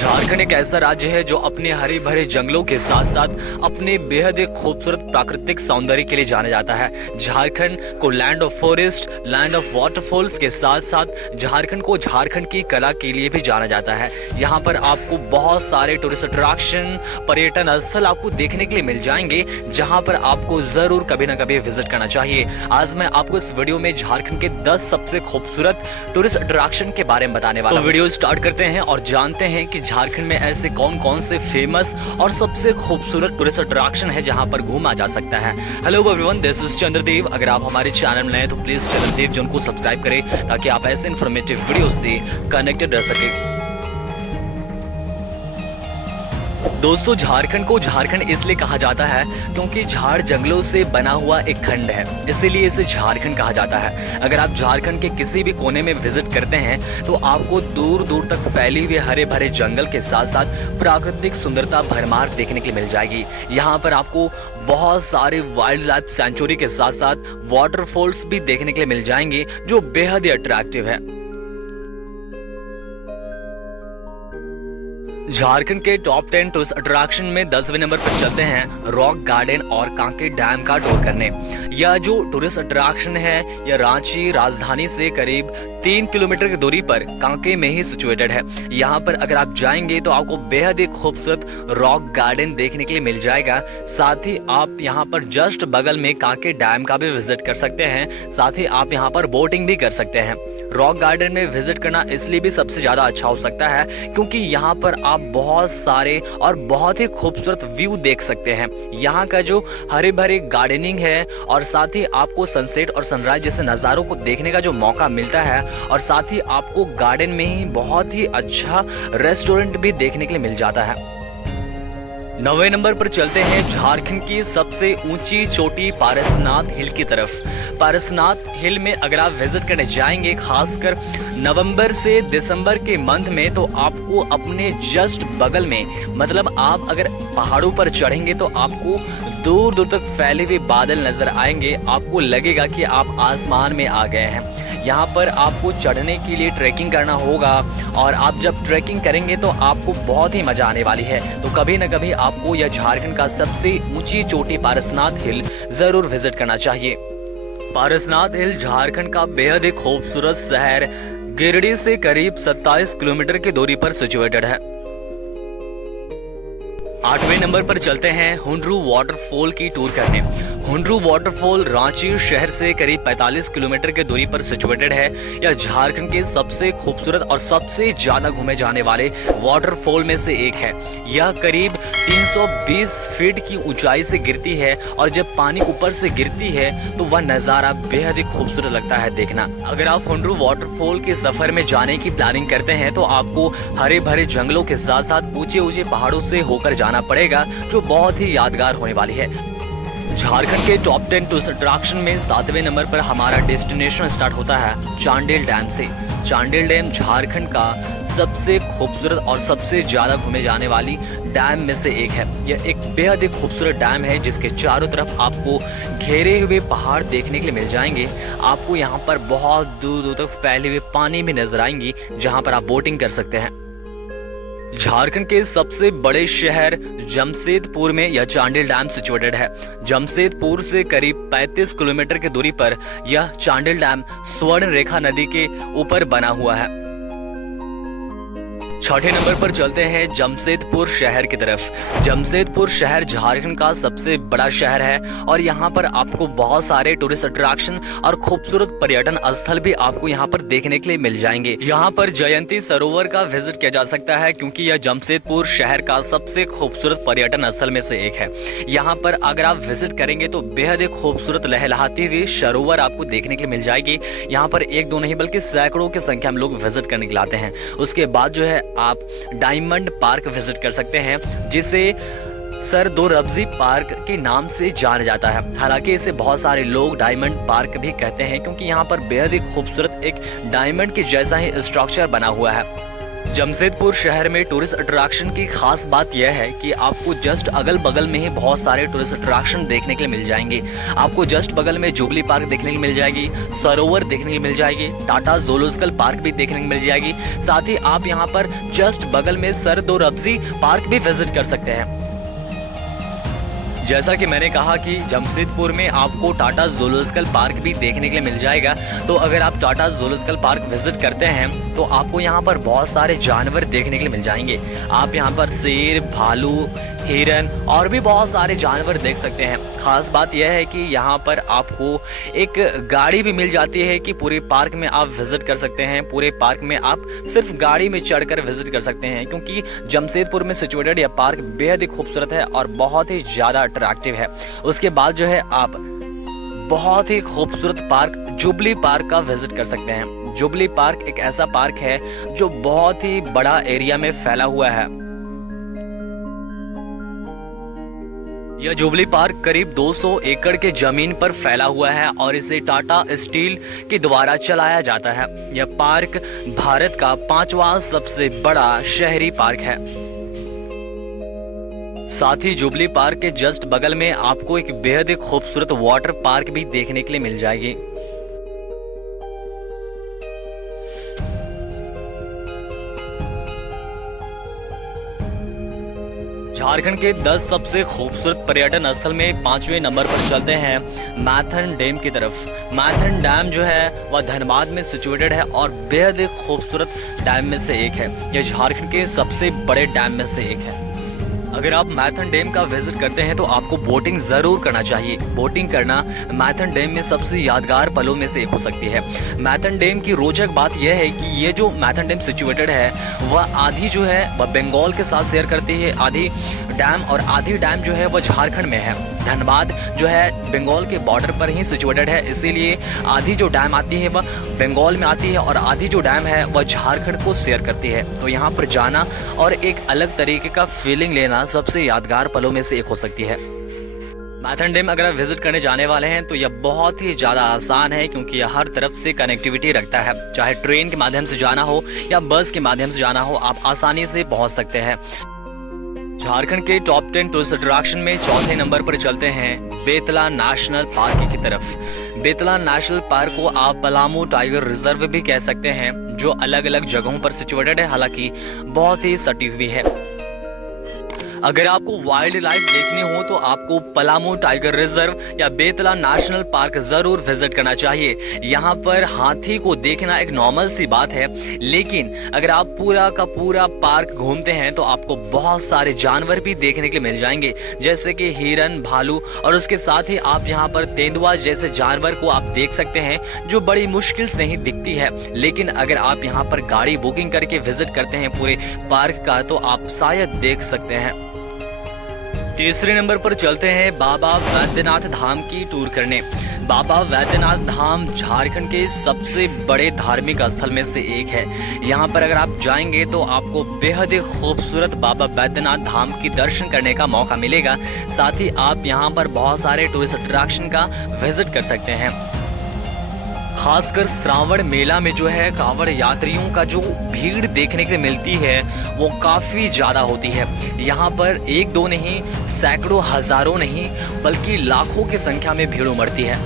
झारखंड एक ऐसा राज्य है जो अपने हरे भरे जंगलों के साथ साथ अपने बेहद एक खूबसूरत प्राकृतिक सौंदर्य के लिए जाना जाता है। झारखंड को land of forest, land of waterfalls के साथ साथ झारखंड को झारखंड की कला के लिए भी जाना जाता है। यहाँ पर आपको बहुत सारे टूरिस्ट अट्रैक्शन, पर्यटन स्थल आपको देखने के लिए मिल जाएंगे, जहाँ पर आपको जरूर कभी ना कभी विजिट करना चाहिए। आज मैं आपको इस वीडियो में झारखंड के 10 सबसे खूबसूरत टूरिस्ट अट्रैक्शन के बारे में बताने वाला हूं। वीडियो स्टार्ट करते हैं और जानते हैं कि झारखंड में ऐसे कौन कौन से फेमस और सबसे खूबसूरत टूरिस्ट अट्रैक्शन है जहां पर घूमा जा सकता है। Hello everyone, this is Chandradev. अगर आप हमारे चैनल में नए तो प्लीज चंद्रदेव जोन को सब्सक्राइब करें ताकि आप ऐसे इन्फॉर्मेटिव वीडियो से कनेक्टेड रह सके। दोस्तों, झारखंड को झारखंड इसलिए कहा जाता है क्योंकि झाड़ जंगलों से बना हुआ एक खंड है, इसीलिए इसे झारखंड कहा जाता है। अगर आप झारखंड के किसी भी कोने में विजिट करते हैं तो आपको दूर दूर तक फैली हुई हरे भरे जंगल के साथ साथ प्राकृतिक सुंदरता भरमार देखने के लिए मिल जाएगी। यहाँ पर आपको बहुत सारे वाइल्ड लाइफ सेंचुरी के साथ साथ वाटरफॉल्स भी देखने के लिए मिल जाएंगे जो बेहद ही अट्रैक्टिव है। झारखंड के टॉप 10 टूरिस्ट अट्रैक्शन में 10वें नंबर पर चलते हैं रॉक गार्डन और कांके डैम का टूर करने। यह जो टूरिस्ट अट्रैक्शन है यह रांची राजधानी से करीब 3 किलोमीटर की दूरी पर कांके में ही सिचुएटेड है। यहाँ पर अगर आप जाएंगे तो आपको बेहद ही खूबसूरत रॉक गार्डन देखने के लिए मिल जाएगा। साथ ही आप यहाँ पर जस्ट बगल में कांके डैम का भी विजिट कर सकते हैं। साथ ही आप यहाँ पर बोटिंग भी कर सकते हैं। रॉक गार्डन में विजिट करना इसलिए भी सबसे ज्यादा अच्छा हो सकता है क्योंकि यहाँ पर आप बहुत सारे और बहुत ही खूबसूरत व्यू देख सकते हैं। यहाँ का जो हरे भरे गार्डनिंग है और साथ ही आपको सनसेट और सनराइज जैसे नज़ारों को देखने का जो मौका मिलता है और साथ ही आपको गार्डन में ही बहुत ही अच्छा रेस्टोरेंट भी देखने के लिए मिल जाता है। 9वें नंबर पर चलते हैं झारखंड की सबसे ऊंची चोटी पारसनाथ हिल की तरफ। पारसनाथ हिल में अगर आप विजिट करने जाएंगे खासकर नवंबर से दिसंबर के मंथ में तो आपको अपने जस्ट बगल में, मतलब आप अगर पहाड़ों पर चढ़ेंगे तो आपको दूर दूर तक फैले हुए बादल नजर आएंगे। आपको लगेगा कि आप आसमान में आ गए हैं। यहाँ पर आपको चढ़ने के लिए ट्रैकिंग करना होगा और आप जब ट्रैकिंग करेंगे तो आपको बहुत ही मजा आने वाली है। तो कभी न कभी आपको यह झारखंड का सबसे ऊंची चोटी पारसनाथ हिल जरूर विजिट करना चाहिए। पारसनाथ हिल झारखंड का बेहद ही खूबसूरत शहर गिरिडीह से करीब 27 किलोमीटर की दूरी पर सिचुएटेड है। 8वें नंबर पर चलते हैं हुंड्रू वाटरफॉल की टूर करने। हुंड्रू वाटरफॉल रांची शहर से करीब 45 किलोमीटर की दूरी पर सिचुएटेड है। यह झारखंड के सबसे खूबसूरत और सबसे ज्यादा घूमे जाने वाले वाटरफॉल में से एक है। यह करीब 320 फीट की ऊंचाई से गिरती है और जब पानी ऊपर से गिरती है तो वह नज़ारा बेहद ही खूबसूरत लगता है देखना। अगर आप हुंड्रू वाटरफॉल के सफर में जाने की प्लानिंग करते हैं तो आपको हरे भरे जंगलों के साथ साथ ऊंचे ऊंचे पहाड़ों से होकर जाना पड़ेगा जो बहुत ही यादगार होने वाली है। झारखंड के टॉप 10 टूरिस्ट अट्रैक्शन में 7वें नंबर पर हमारा डेस्टिनेशन स्टार्ट होता है चांडिल डैम से। चांडिल डैम झारखंड का सबसे खूबसूरत और सबसे ज्यादा घूमे जाने वाली डैम में से एक है। यह एक बेहद ही खूबसूरत डैम है जिसके चारों तरफ आपको घेरे हुए पहाड़ देखने के लिए मिल जाएंगे। आपको यहाँ पर बहुत दूर दूर तक फैले हुए पानी भी नजर आएंगी जहाँ पर आप बोटिंग कर सकते हैं। झारखंड के सबसे बड़े शहर जमशेदपुर में यह चांडिल डैम सिचुएटेड है। जमशेदपुर से करीब 35 किलोमीटर की दूरी पर यह चांडिल डैम स्वर्ण रेखा नदी के ऊपर बना हुआ है। 6ठे नंबर पर चलते हैं जमशेदपुर शहर की तरफ। जमशेदपुर शहर झारखंड का सबसे बड़ा शहर है और यहाँ पर आपको बहुत सारे टूरिस्ट अट्रैक्शन और खूबसूरत पर्यटन स्थल भी आपको यहाँ पर देखने के लिए मिल जाएंगे। यहाँ पर जयंती सरोवर का विजिट किया जा सकता है क्योंकि यह जमशेदपुर शहर का सबसे खूबसूरत पर्यटन स्थल में से एक है। यहाँ पर अगर आप विजिट करेंगे तो बेहद ही खूबसूरत लहलहाती हुई सरोवर आपको देखने के लिए मिल जाएगी। यहाँ पर एक दो नहीं बल्कि सैकड़ों की संख्या में लोग विजिट करने के लिए आते हैं। उसके बाद जो है आप डायमंड पार्क विजिट कर सकते हैं जिसे सर दोरब्जी पार्क के नाम से जाना जाता है। हालांकि इसे बहुत सारे लोग डायमंड पार्क भी कहते हैं क्योंकि यहाँ पर बेहद ही खूबसूरत एक डायमंड के जैसा ही स्ट्रक्चर बना हुआ है। जमशेदपुर शहर में टूरिस्ट अट्रैक्शन की खास बात यह है कि आपको जस्ट अगल बगल में ही बहुत सारे टूरिस्ट अट्रैक्शन देखने के लिए मिल जाएंगे। आपको जस्ट बगल में जुबली पार्क देखने के लिए मिल जाएगी, सरोवर देखने के लिए मिल जाएगी, टाटा ज़ूलॉजिकल पार्क भी देखने को मिल जाएगी। साथ ही आप यहाँ पर जस्ट बगल में सरदोरब्जी पार्क भी विजिट कर सकते हैं। जैसा कि मैंने कहा कि जमशेदपुर में आपको टाटा ज़ूलॉजिकल पार्क भी देखने के लिए मिल जाएगा। तो अगर आप टाटा ज़ूलॉजिकल पार्क विजिट करते हैं तो आपको यहाँ पर बहुत सारे जानवर देखने के लिए मिल जाएंगे। आप यहाँ पर शेर, भालू, हिरन और भी बहुत सारे जानवर देख सकते हैं। खास बात यह है कि यहाँ पर आपको एक गाड़ी भी मिल जाती है कि पूरे पार्क में आप विजिट कर सकते हैं। पूरे पार्क में आप सिर्फ गाड़ी में चढ़कर विजिट कर सकते हैं, क्योंकि जमशेदपुर में सिचुएटेड यह पार्क बेहद ही खूबसूरत है और बहुत ही ज़्यादा अट्रैक्टिव है। उसके बाद जो है आप बहुत ही खूबसूरत पार्क जुबली पार्क का विजिट कर सकते हैं। जुबली पार्क एक ऐसा पार्क है जो बहुत ही बड़ा एरिया में फैला हुआ है। यह जुबली पार्क करीब 200 एकड़ के जमीन पर फैला हुआ है और इसे टाटा स्टील के द्वारा चलाया जाता है। यह पार्क भारत का 5वां सबसे बड़ा शहरी पार्क है। साथ ही जुबली पार्क के जस्ट बगल में आपको एक बेहद ही खूबसूरत वाटर पार्क भी देखने के लिए मिल जाएगी। झारखंड के 10 सबसे खूबसूरत पर्यटन स्थल में 5वें नंबर पर चलते हैं मैथन डैम की तरफ। मैथन डैम जो है वह धनबाद में सिचुएटेड है और बेहद खूबसूरत डैम में से एक है। यह झारखंड के सबसे बड़े डैम में से एक है। अगर आप मैथन डैम का विजिट करते हैं तो आपको बोटिंग जरूर करना चाहिए। बोटिंग करना मैथन डैम में सबसे यादगार पलों में से एक हो सकती है। मैथन डैम की रोचक बात यह है कि ये जो मैथन डैम सिचुएटेड है वह आधी जो है वह बंगाल के साथ शेयर करती है आधी डैम, और आधी डैम जो है वह झारखंड में है। धनबाद जो है बंगाल के बॉर्डर पर ही सिचुएटेड है, इसीलिए आधी जो डैम आती है वह बंगाल में आती है और आधी जो डैम है वह झारखंड को शेयर करती है। तो यहाँ पर जाना और एक अलग तरीके का फीलिंग लेना सबसे यादगार पलों में से एक हो सकती है। मैथन डैम अगर आप विजिट करने जाने वाले हैं तो यह बहुत ही ज़्यादा आसान है, क्योंकि यह हर तरफ से कनेक्टिविटी रखता है। चाहे ट्रेन के माध्यम से जाना हो या बस के माध्यम से जाना हो, आप आसानी से पहुंच सकते हैं। झारखंड के टॉप 10 टूरिस्ट अट्रैक्शन में चौथे नंबर पर चलते हैं बेतला नेशनल पार्क की तरफ। बेतला नेशनल पार्क को आप पलामू टाइगर रिजर्व भी कह सकते हैं, जो अलग अलग जगहों पर सिचुएटेड है, हालांकि बहुत ही सटी हुई है। अगर आपको वाइल्ड लाइफ देखनी हो तो आपको पलामू टाइगर रिजर्व या बेतला नेशनल पार्क जरूर विजिट करना चाहिए। यहाँ पर हाथी को देखना एक नॉर्मल सी बात है, लेकिन अगर आप पूरा का पूरा पार्क घूमते हैं तो आपको बहुत सारे जानवर भी देखने के लिए मिल जाएंगे, जैसे कि हिरन, भालू, और उसके साथ ही आप यहाँ पर तेंदुआ जैसे जानवर को आप देख सकते हैं, जो बड़ी मुश्किल से ही दिखती है। लेकिन अगर आप यहाँ पर गाड़ी बुकिंग करके विजिट करते हैं पूरे पार्क का तो आप शायद देख सकते हैं। तीसरे नंबर पर चलते हैं बाबा वैद्यनाथ धाम की टूर करने। बाबा वैद्यनाथ धाम झारखंड के सबसे बड़े धार्मिक स्थल में से एक है। यहाँ पर अगर आप जाएंगे तो आपको बेहद ही खूबसूरत बाबा वैद्यनाथ धाम की दर्शन करने का मौका मिलेगा। साथ ही आप यहाँ पर बहुत सारे टूरिस्ट अट्रैक्शन का विजिट कर सकते हैं। खासकर श्रावण मेला में जो है कांवड़ यात्रियों का जो भीड़ देखने के लिए मिलती है वो काफी ज्यादा होती है। यहाँ पर एक दो नहीं, सैकड़ों हजारों नहीं बल्कि लाखों की संख्या में भीड़ उमड़ती है।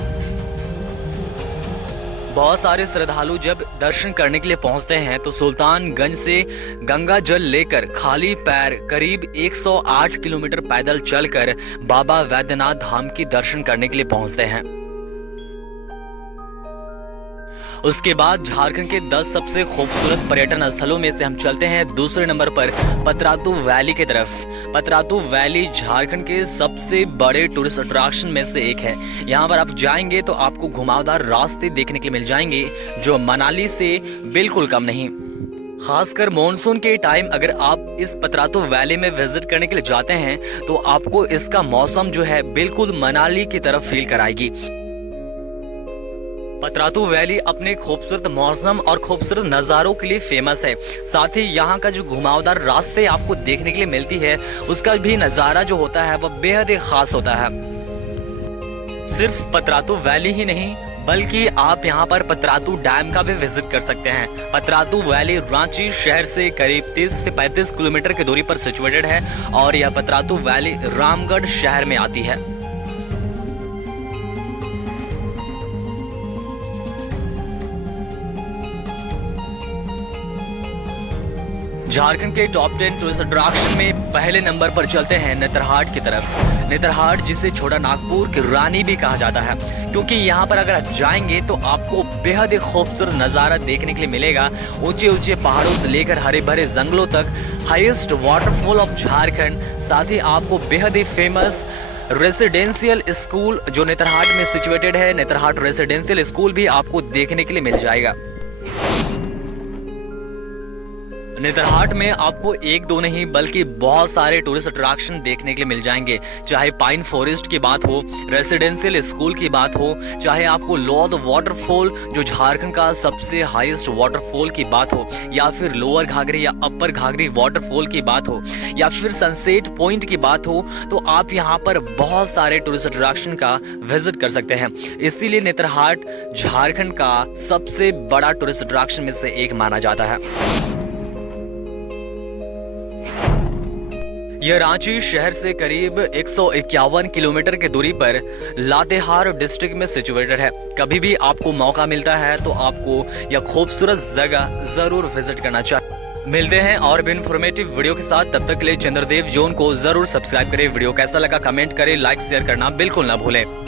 बहुत सारे श्रद्धालु जब दर्शन करने के लिए पहुंचते हैं तो सुल्तानगंज से गंगा जल लेकर खाली पैर करीब 108 किलोमीटर पैदल चलकर बाबा वैद्यनाथ धाम की दर्शन करने के लिए पहुंचते हैं। उसके बाद झारखंड के 10 सबसे खूबसूरत पर्यटन स्थलों में से हम चलते हैं दूसरे नंबर पर पतरातू वैली की तरफ। पतरातू वैली झारखंड के सबसे बड़े टूरिस्ट अट्रैक्शन में से एक है। यहाँ पर आप जाएंगे तो आपको घुमावदार रास्ते देखने के लिए मिल जाएंगे, जो मनाली से बिल्कुल कम नहीं। खासकर मॉनसून के टाइम अगर आप इस पतरातू वैली में विजिट करने के लिए जाते हैं तो आपको इसका मौसम जो है बिल्कुल मनाली की तरफ फील कराएगी। पतरातू वैली अपने खूबसूरत मौसम और खूबसूरत नज़ारों के लिए फेमस है। साथ ही यहाँ का जो घुमावदार रास्ते आपको देखने के लिए मिलती है उसका भी नज़ारा जो होता है वह बेहद ही खास होता है। सिर्फ पतरातू वैली ही नहीं बल्कि आप यहाँ पर पतरातू डैम का भी विजिट कर सकते हैं। पतरातू वैली रांची शहर से करीब 30 से 35 किलोमीटर की दूरी पर सिचुएटेड है और यह पतरातू वैली रामगढ़ शहर में आती है। झारखंड के टॉप 10 टूरिस्ट अट्रैक्शन में पहले नंबर पर चलते हैं नेतरहाट की तरफ। नेतरहाट जिसे छोटा नागपुर की रानी भी कहा जाता है, क्योंकि यहाँ पर अगर आप जाएंगे तो आपको बेहद ही खूबसूरत नज़ारा देखने के लिए मिलेगा। ऊंचे ऊंचे पहाड़ों से लेकर हरे भरे जंगलों तक, हाईएस्ट वाटरफॉल ऑफ झारखंड, साथ ही आपको बेहद ही फेमस रेसिडेंशियल स्कूल जो नेतरहाट में सिचुएटेड है, नेतरहाट रेसिडेंशियल स्कूल भी आपको देखने के लिए मिल जाएगा। नेतरहाट में आपको एक दो नहीं बल्कि बहुत सारे टूरिस्ट अट्रैक्शन देखने के लिए मिल जाएंगे। चाहे पाइन फॉरेस्ट की बात हो, रेसिडेंशियल स्कूल की बात हो, चाहे आपको लॉर्ड वाटरफॉल जो झारखंड का सबसे हाईएस्ट वाटरफॉल की बात हो, या फिर लोअर घाघरी या अपर घाघरी वाटरफॉल की बात हो, या फिर सनसेट पॉइंट की बात हो, तो आप यहाँ पर बहुत सारे टूरिस्ट अट्रैक्शन का विजिट कर सकते हैं। इसीलिए नेतरहाट झारखंड का सबसे बड़ा टूरिस्ट अट्रैक्शन में से एक माना जाता है। यह रांची शहर से करीब 151 किलोमीटर की दूरी पर लातेहार डिस्ट्रिक्ट में सिचुएटेड है। कभी भी आपको मौका मिलता है तो आपको यह खूबसूरत जगह जरूर विजिट करना चाहिए। मिलते हैं और भी इंफॉर्मेटिव वीडियो के साथ, तब तक के लिए चंद्रदेव जोन को जरूर सब्सक्राइब करें। वीडियो कैसा लगा कमेंट करें, लाइक शेयर करना बिल्कुल ना भूलें।